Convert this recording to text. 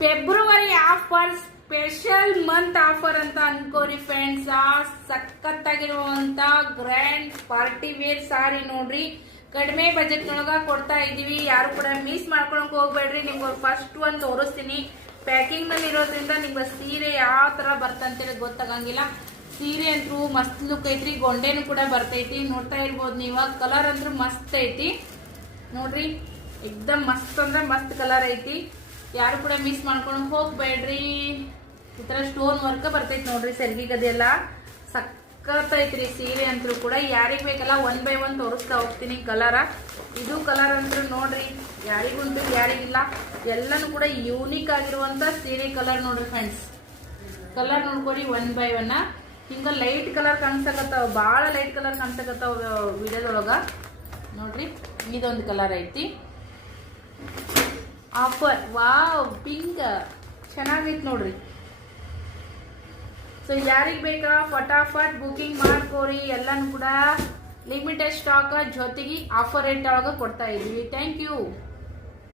February offer special month offer ಅಂತ ಅನ್ಕೋರಿ friends. ಸಖತ್ತಾಗಿರುವಂತ grand party wear ಸಾರಿ ನೋಡ್ರಿ, ಕಡಿಮೆ ಬಜೆಟ್ ಒಳಗ ಕೊಡ್ತಾ ಇದೀವಿ. ಯಾರು ಕೂಡ ಮಿಸ್ ಮಾಡ್ಕೊಳಕ್ ಹೋಗ್ಬೇಡ್ರಿ. ನಿಮ್ಗೆ ಫಸ್ಟ್ ಒಂದು ತೋರಿಸ್ತೀನಿ. ಪ್ಯಾಕಿಂಗ್ ನಲ್ಲಿ ಇರೋದ್ರಿಂದ ನಿಮ್ಗೆ ಸೀರೆ ಯಾವ ತರ ಬರ್ತಂತೇಳಿ ಗೊತ್ತಾಗಂಗಿಲ್ಲ. ಸೀರೆ ಅಂತೂ ಮಸ್ತ್ ಲುಕ್ ಐತ್ರಿ, ಗೊಂಡೆನು ಕೂಡ ಬರ್ತೈತಿ. ನೋಡ್ತಾ ಇರ್ಬೋದು ನೀವು, ಕಲರ್ ಅಂದ್ರೂ ಮಸ್ತ್ ಐತಿ ನೋಡ್ರಿ. ಎಕ್ದಮ್ ಮಸ್ತ್ ಅಂದ್ರೆ ಮಸ್ತ್ ಕಲರ್ ಐತಿ. ಯಾರು ಕೂಡ ಮಿಸ್ ಮಾಡ್ಕೊಂಡು ಹೋಗ್ಬೇಡ್ರಿ. ಈ ತರ ಸ್ಟೋನ್ ವರ್ಕ್ ಬರ್ತೈತಿ ನೋಡ್ರಿ, ಸೆಲ್ಗಿ ಗದೆಲ್ಲ ಸಖತ್ ಐತ್ರಿ ಸೀರೆ ಅಂತೂ ಕೂಡ. ಯಾರಿಗ್ ಬೇಕಲ್ಲ 1 by 1 ತೋರಿಸ್ತಾ ಹೋಗ್ತೀನಿ ಕಲರ. ಇದು ಕಲರ್ ಅಂತೂ ನೋಡ್ರಿ, ಯಾರಿಗುಂಟು ಯಾರಿಗಿಲ್ಲ, ಎಲ್ಲಾನು ಕೂಡ ಯೂನಿಕ್ ಆಗಿರುವಂತ ಸೀರೆ ಕಲರ್ ನೋಡ್ರಿ ಫ್ರೆಂಡ್ಸ್. Colour ನೋಡ್ಕೊರಿ 1 by 1. ಹಿಂಗ ಲೈಟ್ ಕಲರ್ ಕಾಣಿಸಕತ್ತಾವ, ಬಾಳ ಲೈಟ್ ಕಲರ್ ಕಾಣಿಸಕತ್ತಾವ ವಿಡಿಯೋದೊಳಗ ನೋಡ್ರಿ. ಇದೊಂದು ಕಲರ್ ಐತಿ ಆಫರ್. ವಾವ್, ಪಿಂಕ್ ಚೆನ್ನಾಗೈತಿ ನೋಡ್ರಿ. ಸೊ ಯಾರಿಗೆ ಬೇಕಾ ಫಟಾಫಟ್ ಬುಕಿಂಗ್ ಮಾಡ್ಕೋರಿ. ಎಲ್ಲಾನು ಕೂಡ ಲಿಮಿಟೆಡ್ ಸ್ಟಾಕ್ ಜೊತೆಗೆ ಆಫರ್ ರೇಟ್ ಒಳಗ ಕೊಡ್ತಾ ಇದೀವಿ. Thank you.